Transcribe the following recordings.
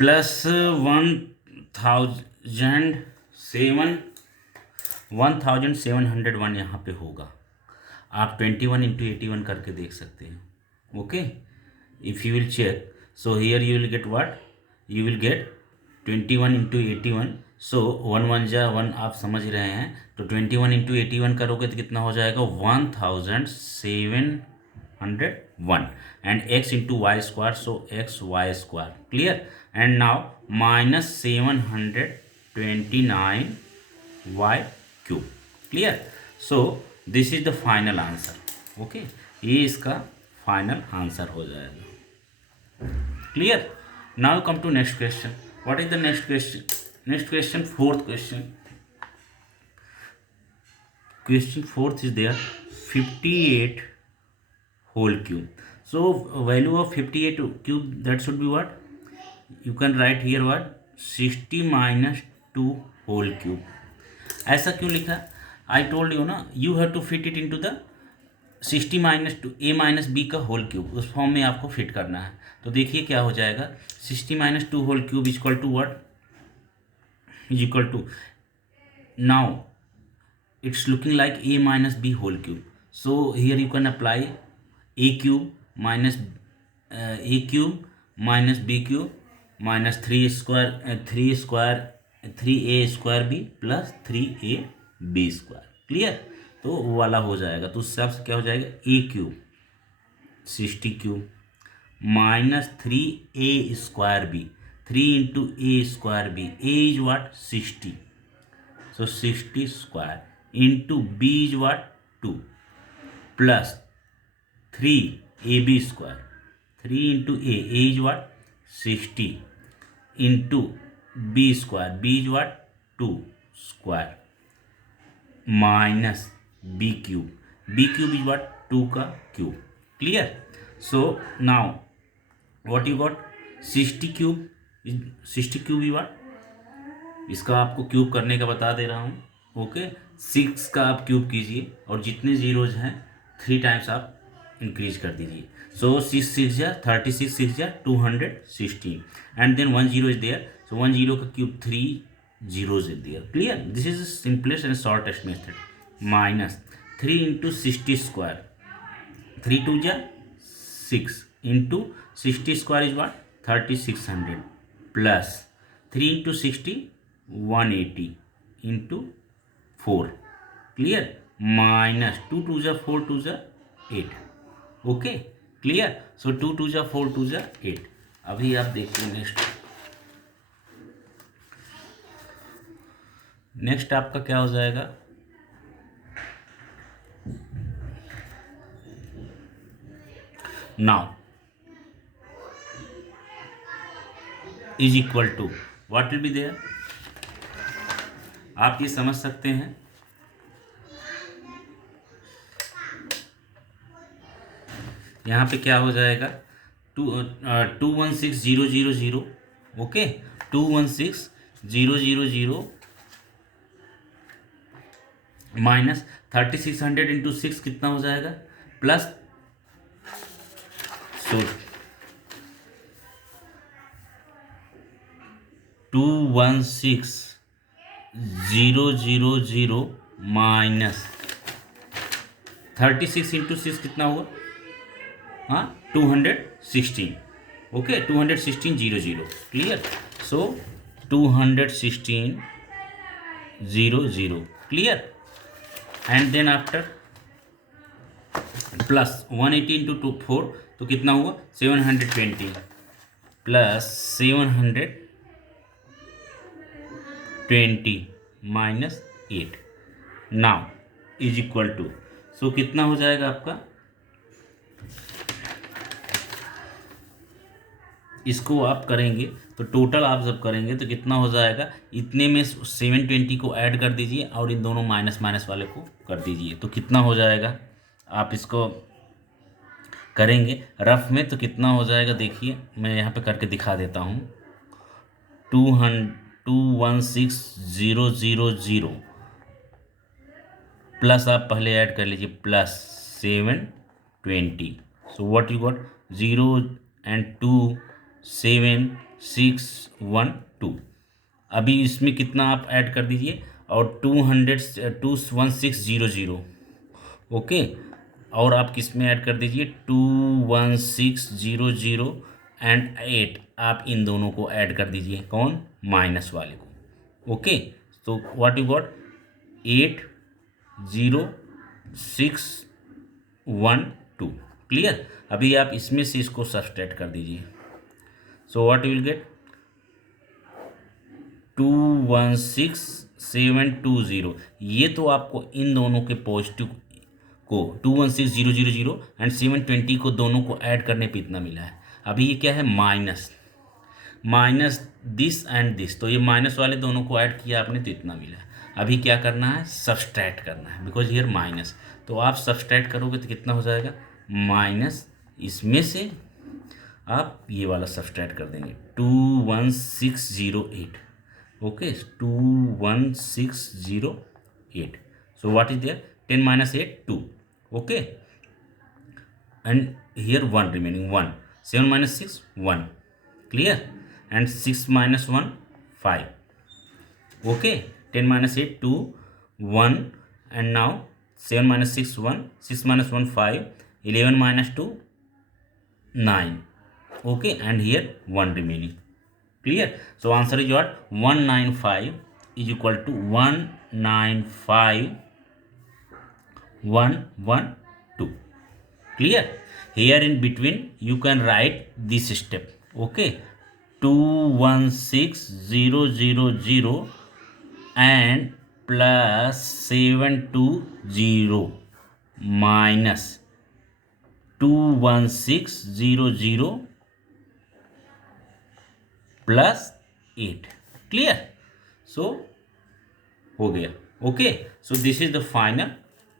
Plus 1701 यहाँ पे होगा। आप 21 × 81 करके देख सकते हैं। Okay, if you will check, so here you will get what, you will get 21 × 81। So 1 1 जा 1 आप समझ रहे हैं, तो 21 × 81 करोगे तो कितना हो जाएगा 1701 and x into y square, so x y square. Clear? And now minus 729 y cube. Clear? So this is the final answer. Okay, ये इसका फाइनल आंसर हो जाएगा। Clear? Now come to next question. What is the next question? Next question, fourth question. Question fourth is there, 58 whole cube. So value of 58 cube, that should be what? You can write here what? 60 minus 2 whole cube. ऐसा क्यों लिखा? I told you ना, you have to fit it into the 60 minus 2 a minus b का whole cube, उस form में आपको fit करना है। तो देखिए क्या हो जाएगा, 60 minus 2 whole cube is equal to what? Is equal to, now it's looking like a minus b whole cube. So here you can apply a cube minus b cube minus 3a square b plus 3ab square. Clear? तो वो वाला हो जाएगा। तो उस हिसाब से क्या हो जाएगा, a cube 60 cube minus 3a square b, 3 into a square b, a is what 60, so 60 square into b is what 2 plus 3ab square, 3 into a is what 60 into b square, b is what 2 square minus b cube, b cube is what 2 का cube. Clear? So now what you got, 60 cube is what, इसका आपको cube करने का बता दे रहा हूँ। Okay, 6 का आप क्यूब कीजिए और जितने जीरोज हैं 3 टाइम्स आप इंक्रीज कर दीजिए। सो 6 6 जा 36, 6 जा 216 and then 1 0 is there, so 1 0 का cube 3 zeros is there. Clear? This is simplest and shortest method. Minus 3 into 60 square, 3 2 जा 6 into 60 square is what 3600 plus 3 into 60 180 into 4। Clear? Minus 2 2 जा 4 2 जा 8। Okay, clear? सो 2 2 जा 4 2 जा 8। अभी आप देखिए नेक्स्ट आपका क्या हो जाएगा, now is equal to what will be there. आप ये समझ सकते हैं, यहाँ पे क्या हो जाएगा 216000। ओके, 216000 माइनस 3600 इंटू 6 कितना हो जाएगा, प्लस 216000 माइनस 36 इंटू 6 कितना हुआ, हाँ 216। Okay, 21600। Clear? So 21600। Clear? And then after plus 180 into 4, तो कितना हुआ 720 plus 720 minus 8 now is equal to, so कितना हो जाएगा आपका, इसको आप करेंगे तो टोटल आप जब करेंगे तो कितना हो जाएगा, इतने में 720 को ऐड कर दीजिए और इन दोनों माइनस माइनस वाले को कर दीजिए, तो कितना हो जाएगा, आप इसको करेंगे रफ में तो कितना हो जाएगा, देखिए मैं यहाँ पे करके दिखा देता हूँ। 216000 प्लस आप पहले ऐड कर लीजिए plus 720, so what you got 0 and 2 7 612। अभी इसमें कितना आप ऐड कर दीजिए, और 21600, ओके। और आप किस में ऐड कर दीजिए, 21600 एंड 8, आप इन दोनों को ऐड कर दीजिए, कौन, माइनस वाले को, ओके। तो व्हाट यू गॉट, 80612। क्लियर। अभी आप इसमें से इसको सब्सट्रैक्ट कर दीजिए, so what you will gate, 216720। ये तो आपको इन दोनों के पॉजिटिव को 216000 एंड 720 को दोनों को ऐड करने पे इतना मिला है। अभी ये क्या है, minus minus this and this, तो ये माइनस वाले दोनों को ऐड किया आपने तो इतना मिला है। अभी क्या करना है, सब्सट्रैक्ट करना है, बिकॉज हियर माइनस। तो आप सब्सट्रैक्ट करोगे तो कितना हो जाएगा, माइनस इसमें से आप ये वाला सब्सट्रैक्ट कर देंगे, 21608, okay, 21608। So what is there, 10 minus 8 2, okay, and here 1 remaining, 1, 7 minus 6 1, clear, and 6 minus 1 5, okay, 10 minus 8 2 1, and now 7 minus 6 1, 6 minus 1 5, 11 minus 2 9, okay, and here 1 remaining, clear. So answer is what, 195 is equal to 195,112. Clear. Here in between you can write this step, okay, 216000 and plus 720 minus 21600 plus 8. Clear. So हो गया, okay. So this is the final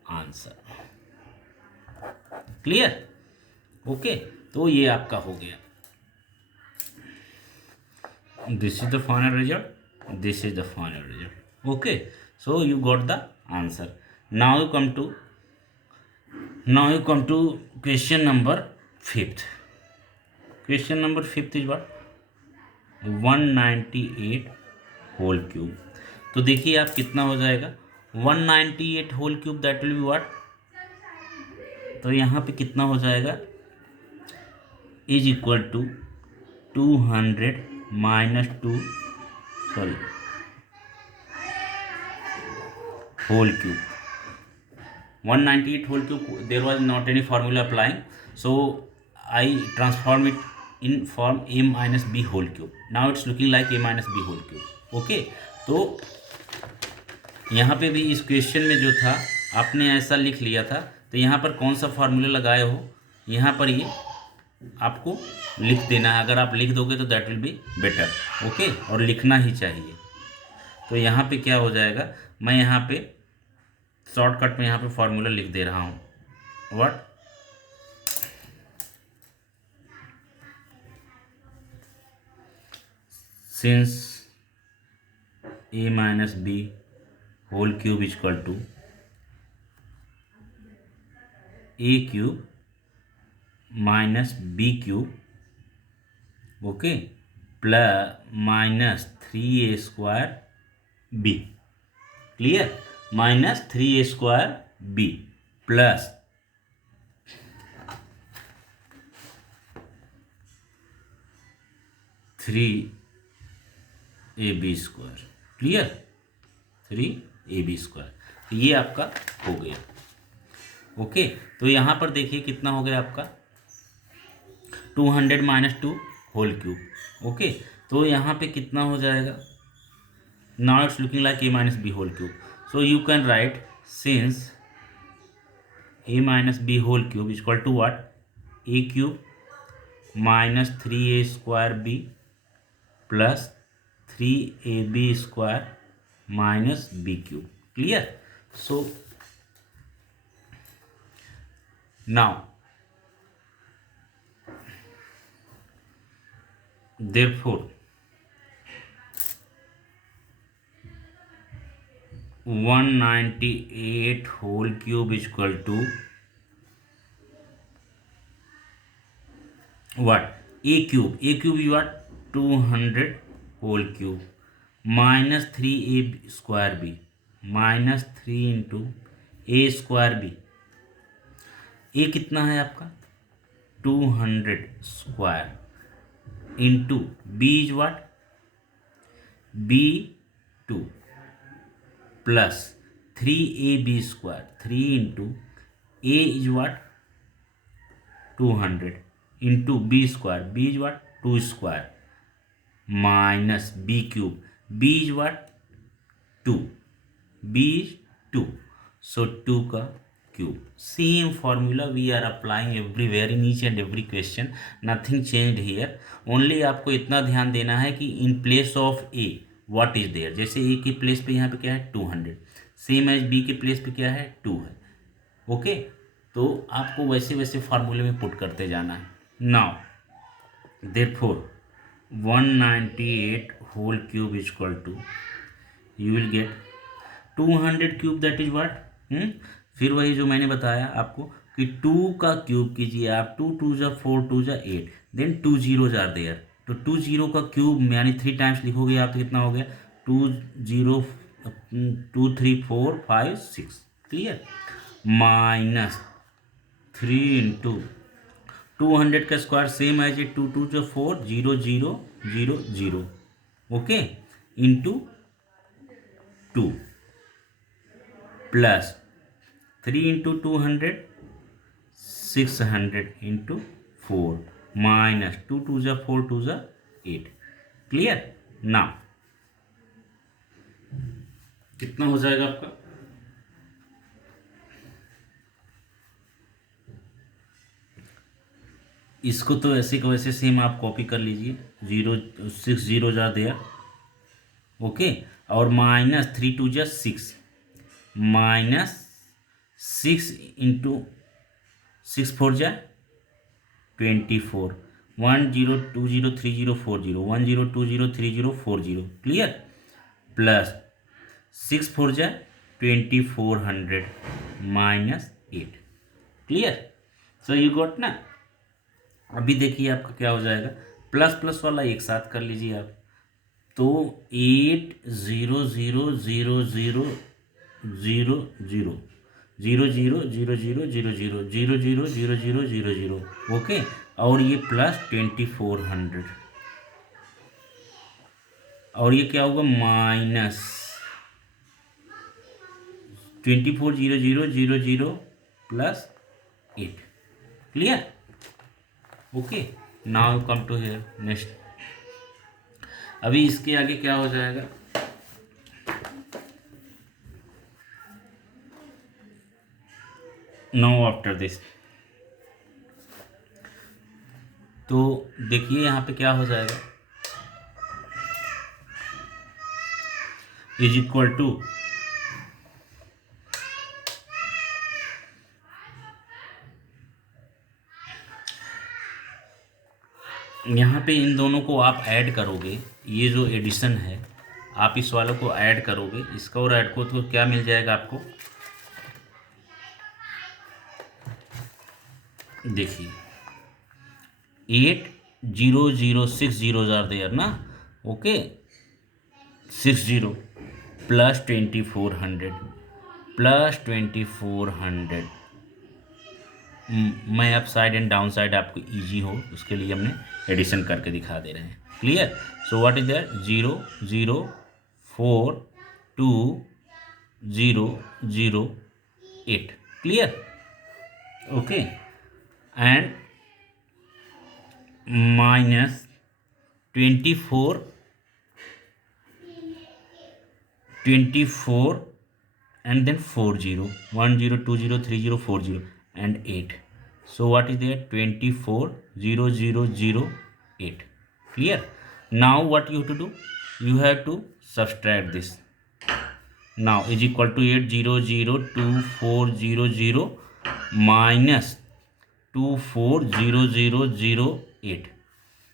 answer, clear, okay. तो ये आपका हो गया, this is the final result, this is the final result, okay. So you got the answer. Now you come to question number 5th। Question number 5th is what, 198 whole cube. तो देखिए आप कितना हो जाएगा, 198 whole cube, that will be what, तो यहाँ पे कितना हो जाएगा, is equal to 200 minus 2, sorry, whole cube, 198 whole cube, there was not any formula applying, so I transform it in form a minus b whole cube. Now it's looking like a minus b whole cube, okay। तो यहाँ पे भी इस question में जो था आपने ऐसा लिख लिया था, तो यहाँ पर कौन सा फार्मूला लगाए हो, यहाँ पर ये आपको लिख देना है। अगर आप लिख दोगे तो that will be better, okay, और लिखना ही चाहिए। तो यहाँ पे क्या हो जाएगा, मैं यहाँ पे शॉर्टकट में यहाँ पे फॉर्मूला लिख दे रहा हूँ, what, since a minus b whole cube is equal to a cube minus b cube, okay, plus minus 3a square b, clear, minus 3a square b plus 3ab square, clear, 3ab square. तो ये आपका हो गया, okay. तो यहाँ पर देखिए कितना हो गया आपका, 200 माइनस 2 होल क्यूब, ओके। तो यहाँ पे कितना हो जाएगा, now it's looking like a minus b whole cube, so you can write since a minus b whole cube is equal to what, a cube minus 3a square b plus 3ab square minus b cube, clear. So now therefore 198 whole cube is equal to what, a cube is what, 200 whole cube minus 3a² minus 3 into a²b। A कितना है आपका 200² into b is what b2 plus 3ab², 3 into a is what 200 into b² is what 2² minus b³ b is what 2, b is 2, so 2 का cube. Same formula we are applying everywhere in each and every question, nothing changed here. Only आपको इतना ध्यान देना है कि इन place of a what is there. जैसे a के place पे यहाँ पे क्या है 200, सेम एज बी के प्लेस पे क्या है 2 है। ओके, तो आपको वैसे वैसे फार्मूले में पुट करते जाना है। Now therefore 198 whole cube is equal to you will get 200 cube that is what, फिर वही जो मैंने बताया आपको कि 2 का क्यूब कीजिए आप, 2 2 जा 4 2 जा 8, देन 2 zeros आर देयर, तो 2 0 का क्यूब यानी 3 टाइम्स लिखोगे आप तो कितना हो गया 2 0 2 3 4 5 6, क्लियर, माइनस 3 इंटू 200 का स्क्वायर सेम एज 2 2 जो 4 0 0 0 0, okay, into 2 plus 3 into 200 600 into 4 minus 2 2 जा 4 2 जा 8, क्लियर। ना कितना हो जाएगा आपका इसको तो ऐसे को वैसे सेम आप कॉपी कर लीजिए, 6 0 जा दिया, ओके, और माइनस 3 2 जा 6 माइनस 6 इंटू 6 4 जा 24 1 0 2 0 3 0 4 0 1 0 2 0 3 0 4 0, क्लियर, प्लस 6 4 जा 2400 minus 8, clear. So you got ना। अभी देखिए आपका क्या हो जाएगा, प्लस प्लस वाला एक साथ कर लीजिए आप, तो 8 0 0 0 0 0 0 0 0 0 0 0 0 0 0 0 0 0 0, ओके, और ये प्लस 2400 और ये क्या होगा minus 24 0 0 0 0 plus 8, clear, okay. Now come to here next. अभी इसके आगे क्या हो जाएगा, नाउ आफ्टर दिस, तो देखिए यहाँ पे क्या हो जाएगा, इज इक्वल टू यहाँ पे इन दोनों को आप ऐड करोगे, ये जो एडिशन है आप इस वालों को ऐड करोगे, इसका और ऐड को, तो क्या मिल जाएगा आपको, देखिए 8 0 0 6 zeros आर देयर ना, ओके, 6 0 प्लस 2400 प्लस 2400, मैं up side and down side आपको इजी हो उसके लिए हमने एडिशन करके दिखा दे रहे हैं, clear. So what is that 0 0 4 2 0 0 8, clear, okay, and minus 24 and then 4 0 1 0 2 0 3 0 4 0 and 8, so what is there 24 0 0 0 8, clear। now what you have to do, you have to subtract this, now is equal to 8 0 0 2 4 0 0 minus 2 4 0 0 0 8,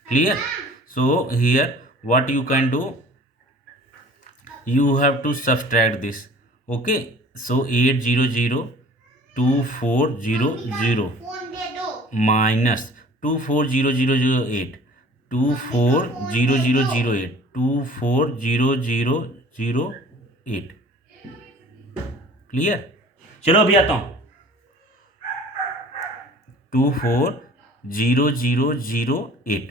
clear। so here what you can do, you have to subtract this, okay, so 8 0 0 2 4 0 0 minus 2 4 0 0 0 8 240008 240008 clear. चलो अभी आता हूँ 240008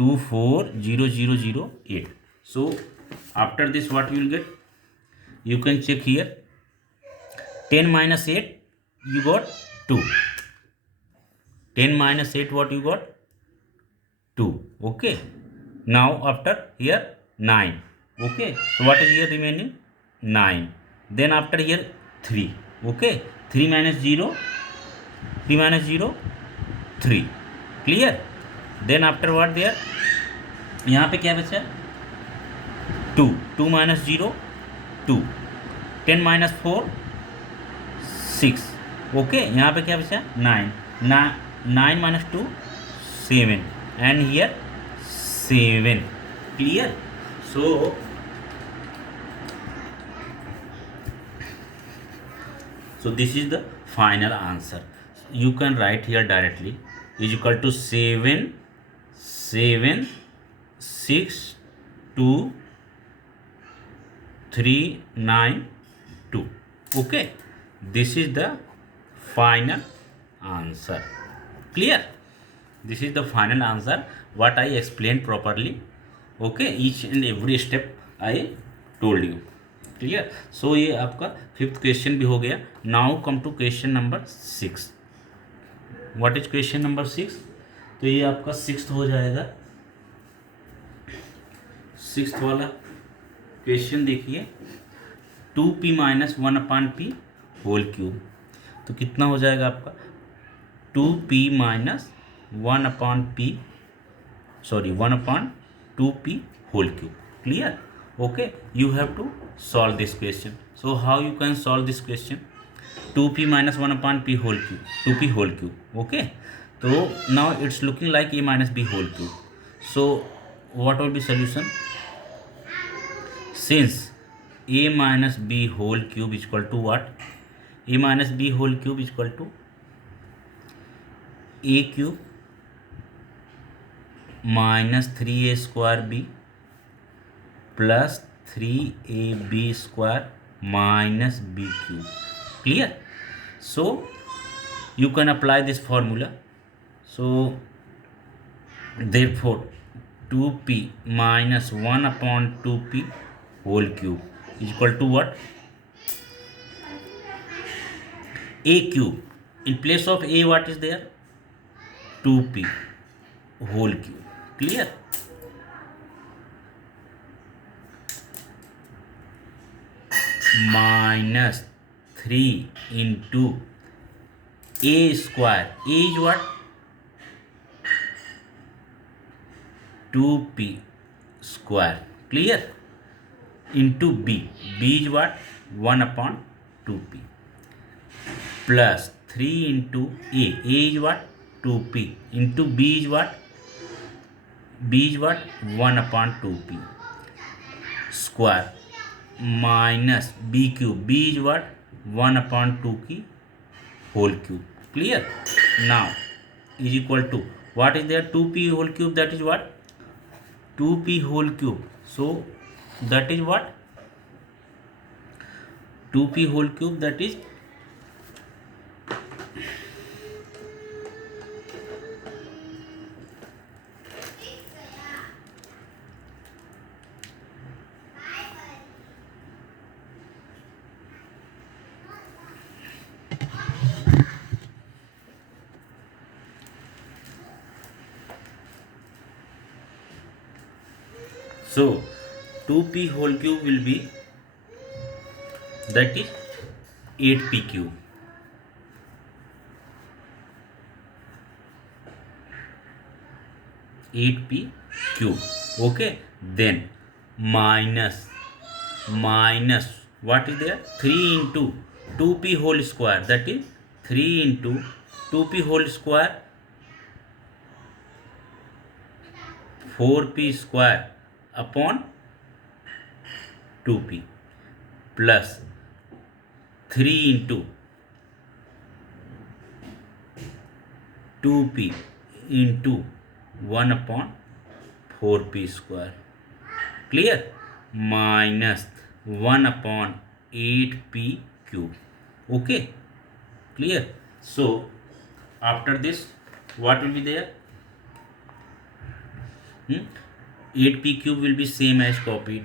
240008 so after this what you will get, you can check here 10 minus 8 you got 2, 10 minus 8 what you got 2, okay. Now after here 9, okay, so what is here remaining 9, then after here 3, okay, 3 minus 0 3 minus 0 3 clear, then after what there यहाँ पे क्या बचा 2, 2 minus 0 2, 10 minus 4 6, okay, यहाँ पे क्या बचा 9, 9 minus 2 7 and here 7 clear. So this is the final answer. You can write here directly is equal to 7 7 6 2 3 9 2, okay, this is the final answer, clear. This is the final answer what I explained properly, okay, each and every step I told you, clear. So ये आपका 5th question भी हो गया. Now come to question number 6. What is question number 6? तो ये आपका 6th हो जाएगा. 6th वाला क्वेश्चन देखिए 2p minus 1/p whole cube. तो कितना हो जाएगा आपका 2p minus 1/p 1/2p whole cube. Clear. Okay, you have to solve this question. So how you can solve this question? 2p minus 1/p whole cube, 2p whole cube. Okay, so now it's looking like a minus b whole cube. So what will be solution? Since a minus b whole cube is equal to what? A minus b whole cube is equal to a cube minus 3a square b plus 3ab square minus b cube. Clear? So you can apply this formula. So therefore 2p minus 1/2p whole cube is equal to what? A cube. In place of a what is there? 2p whole cube. Clear? Minus 3 into a square. A is what? 2p square. Clear? Into b. B is what? 1/2p. Plus 3 into a. A is what? 2p. Into b is what? B is what? 1/2p square. Minus b cube. B is what? 1/2 की whole cube. Clear? Now is equal to what is there? 2p whole cube. That is what? 2p whole cube. So that is what? 2p whole cube. That is so 2p whole cube will be that is 8p cube. Okay, then minus what is there? 3 into 2p whole square. That is 3 into 2p whole square 4p square upon 2p plus 3 into 2p into 1/2p 4p², clear, minus 1/8p³. Okay, clear. So after this what will be there? 8p³ will be same as copied,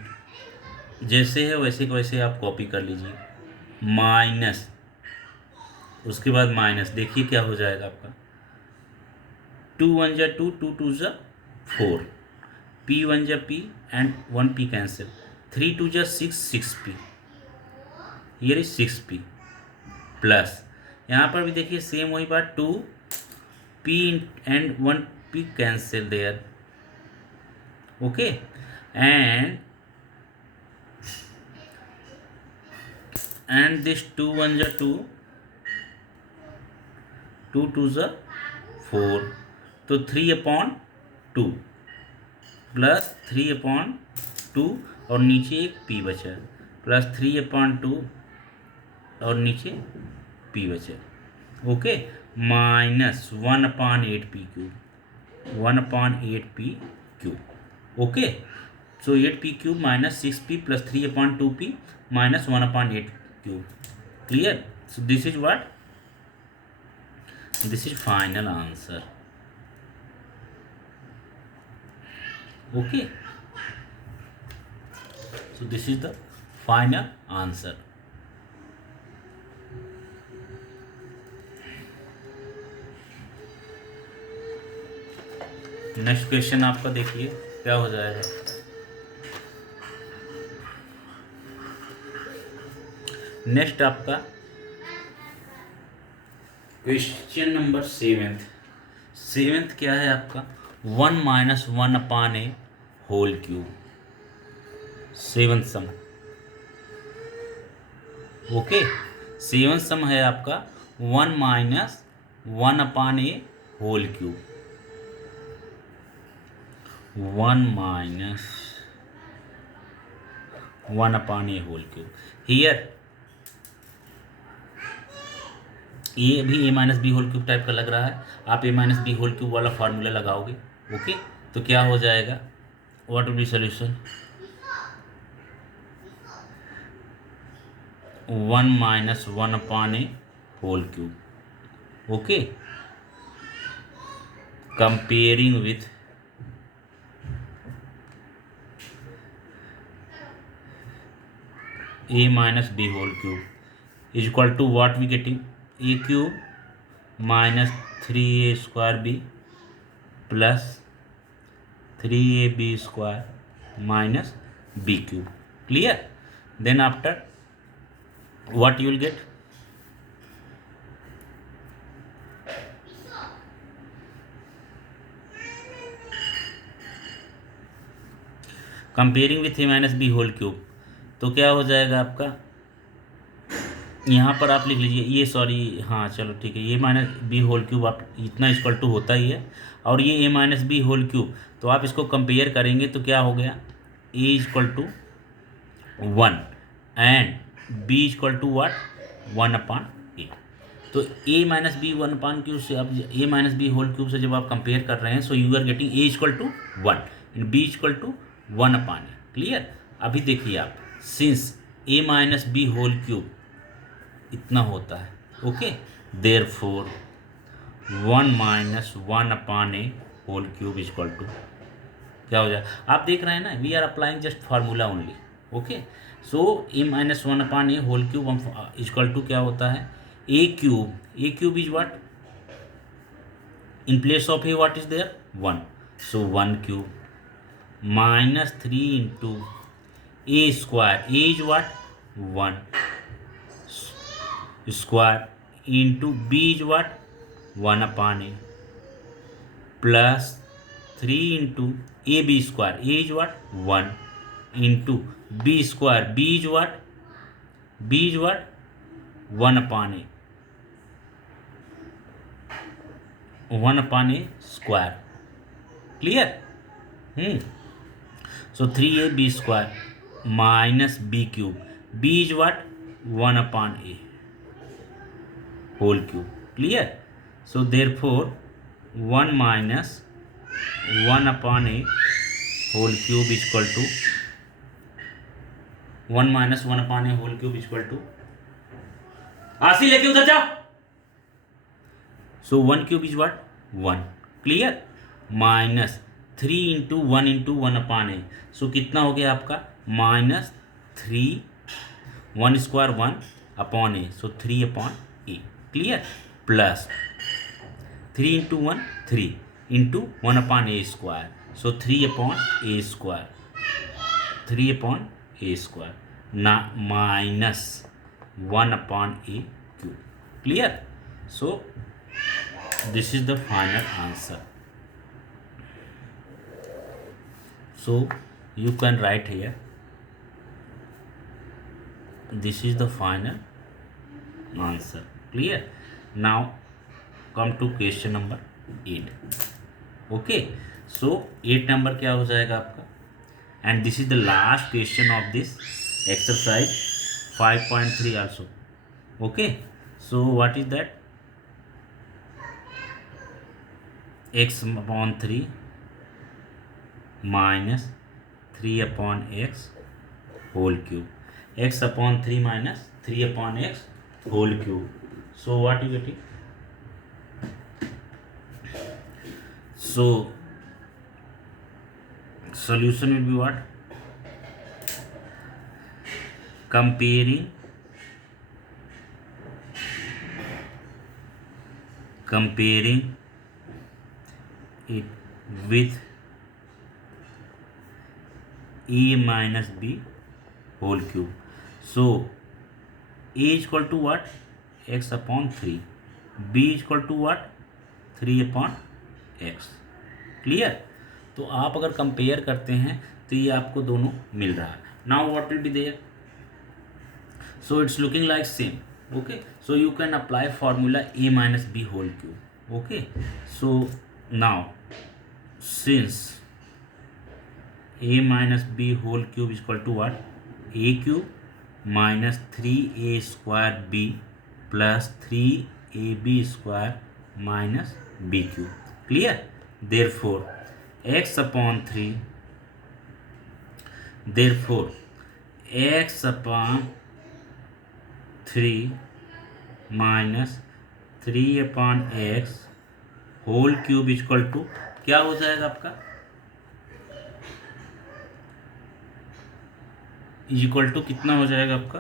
जैसे है वैसे को वैसे आप copy कर लीजिए, minus उसके बाद माइनस, देखिए क्या हो जाएगा आपका, 2 1 जा 2, 2 2 जा 4, p 1 जा p एंड 1p कैंसिल, 3 2 जा 6, 6p, ये 6p प्लस यहाँ पर भी देखिए सेम वही बात, 2p and 1p cancel there, okay, and this 2 1 जा 2, 2 2 जा 4, तो 3/2 प्लस 3/2 और नीचे एक p बचा, प्लस 3/2 और नीचे p बचा, okay, minus 1/8p³, 1/8p³, okay. So 8p³ minus 6p plus 3/2p minus 1/8p³. Clear? So this is what? This is final answer. Okay. So this is the final answer. Next question आपका देखिए क्या हो जाएगा. Next आपका question number 7th क्या है आपका, 1 - 1/(a)² 7th सम, okay. 7th सम है आपका 1 - 1/(a)³, 1 - 1/(a)³. हियर ये भी a-b³ टाइप का लग रहा है, आप a-b³ वाला फार्मूला लगाओगे, ओके. तो क्या हो जाएगा, what will be solution, 1 - 1/(a)³, okay, comparing with a-b³ is equal to what we getting, a³ minus 3a² plus 3ab² minus b³. Clear? Then after what you will get, comparing with a-b³, तो क्या हो जाएगा आपका, यहाँ पर आप लिख लीजिए ये, सॉरी हाँ चलो ठीक है, a-b³ आप इतना इक्वल टू होता ही है, और ये a-b³, तो आप इसको कंपेयर करेंगे तो क्या हो गया, a = 1 and b = what, 1/a. तो a-b 1/q से आप a-b³ से जब आप कंपेयर कर रहे हैं, so you are getting a = 1 and b = 1/a. Clear. अभी देखिए आप, सिंस a-b³ इतना होता है, okay, therefore 1 - 1/(a)³ equal to क्या हो जाए, आप देख रहे हैं ना, we are applying just formula only, okay. So a-1/(a)³ equal to क्या होता है, a³ is what, in place of a what is there, 1, so 1³ minus 3 into a², a is what, 1 square into b is what, 1/a plus 3 into ab², a is what, 1 into b², b is what, 1/a, 1/a square. Clear? So 3ab² minus b³, b is what, 1/a³. Clear? So therefore 1 - 1/a whole cube equal to 1 minus 1 upon a whole cube equal to, RC लेके उधर जाओ। So 1 cube is what 1, clear, minus 3 into 1 upon a, so कितना हो गया आपका -3, 1 square 1 upon a, so 3 upon a, clear, plus 3 into 1 3 into 1 upon a square, so 3 upon a square, 3 upon a square ना minus 1 upon A cube, clear. So this is the final answer. So you can write here, this is the final answer, clear। now come to question number 8, okay। so 8 number क्या हो जाएगा आपका, and this is the last question of this exercise 5.3 also, okay। so what is that, x upon 3 minus 3 upon x whole cube, x upon 3 minus 3 upon x whole cube, so what you getting, so solution will be what, comparing it with a minus b whole cube, so a is equal to what, x upon 3, b is equal to what, 3 upon x, clear. तो आप अगर compare करते हैं तो ये आपको दोनों मिल रहा है। Now what will be there, so it's looking like same, okay. So you can apply formula a minus b whole cube, okay। so now since a minus b whole cube is equal to what, a cube minus 3a square b plus 3ab square minus b cube, clear। therefore x upon 3, therefore x upon 3 minus 3 upon x whole cube equal to क्या हो जाएगा आपका, equal to कितना हो जाएगा आपका,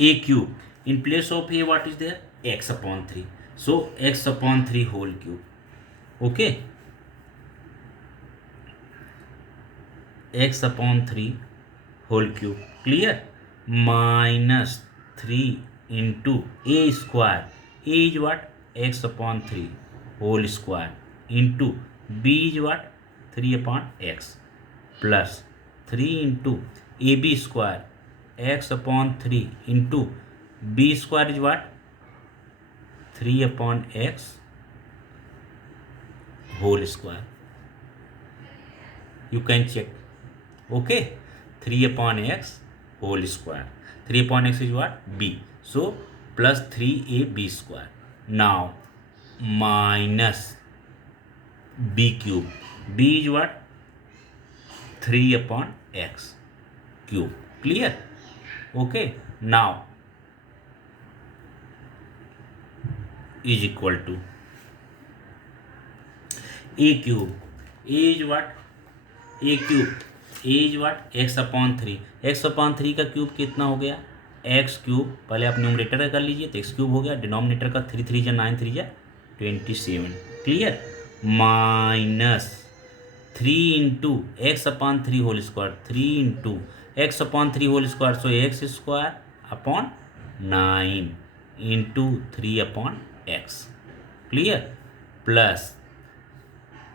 a cube, in place of a what is there, x upon 3, so x upon 3 whole cube, okay, x upon 3 whole cube, clear, minus 3 into a square, a is what x upon 3 whole square into b is what 3 upon x plus 3 into a b square x upon 3 into b square is what 3 upon x whole square, you can check, okay। 3 upon x whole square, 3 upon x is what, b, so plus 3ab square, now minus b cube, b is what, 3 upon x cube, clear, okay। now is equal to a cube, a is what, A cube, A is what x upon 3, x upon 3 का cube कितना हो गया, x cube, पहले आप numerator का कर लीजिए तो एक्स क्यूब हो गया, डिनोमिनेटर का 3 3 9 3 27, clear, minus 3 into x upon 3 whole square, 3 into x upon 3 whole square, so x square upon 9 into 3 upon x, clear, plus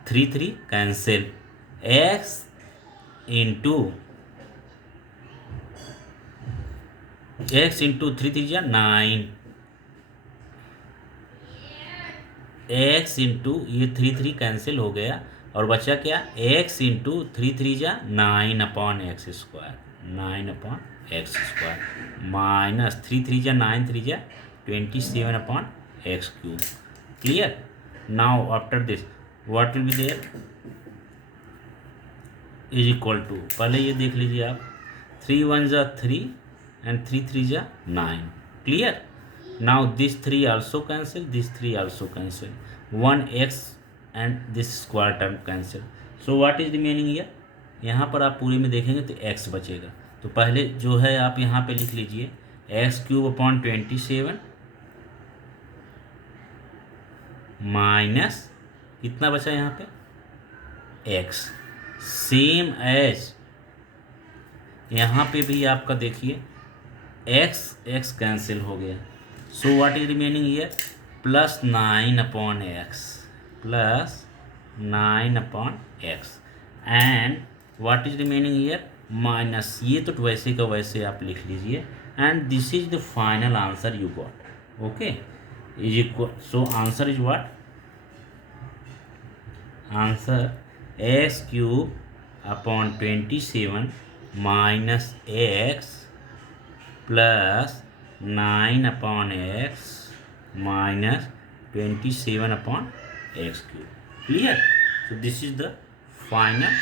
3 3 cancel, x into 3 3 जा 9, x इंटू ये 3 3 कैंसिल हो गया और बचा क्या, x इंटू 3 3 जा 9 upon x square, 9 upon x square minus 3 3 जा 9 3 27 upon x cube, clear. Now after this what will be there is equal to, पहले ये देख लीजिए आप, 3 1 जा 3 एंड 3 3 जा 9, clear. Now this 3 also cancel, this 3 also cancel, 1x and this square term cancel. So what is remaining here, यहाँ पर आप पूरे में देखेंगे तो x बचेगा। तो पहले जो है आप यहाँ पे लिख लीजिए x³ / 27 माइनस कितना बचा यहाँ पे x, सेम एज यहाँ पे भी आपका देखिए x कैंसिल हो गया। सो what is remaining here +9/x, +9/x and what is remaining here minus, ये तो वैसे का वैसे आप लिख लीजिए, and this is the final answer you got, okay, is equal. So answer is what, answer x³ / 27 minus x plus 9/x minus 27/x³, clear. So this is the final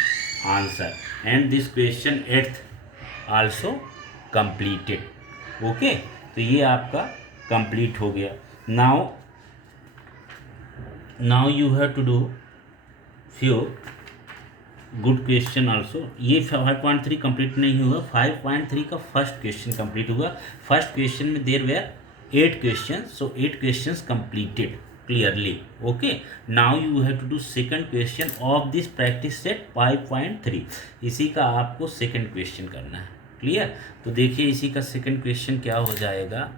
answer and this question 8th also completed, okay. तो ये आपका complete हो गया। Now you have to do few good question also. ये 5.3 complete नहीं हुआ, 5.3 का first question complete हुआ। फर्स्ट क्वेश्चन में there were 8 question, so 8 questions completed clearly, okay. Now you have to do second question of this practice set 5.3। इसी का आपको second question करना है, क्लियर। तो देखिए इसी का सेकंड क्वेश्चन क्या हो जाएगा,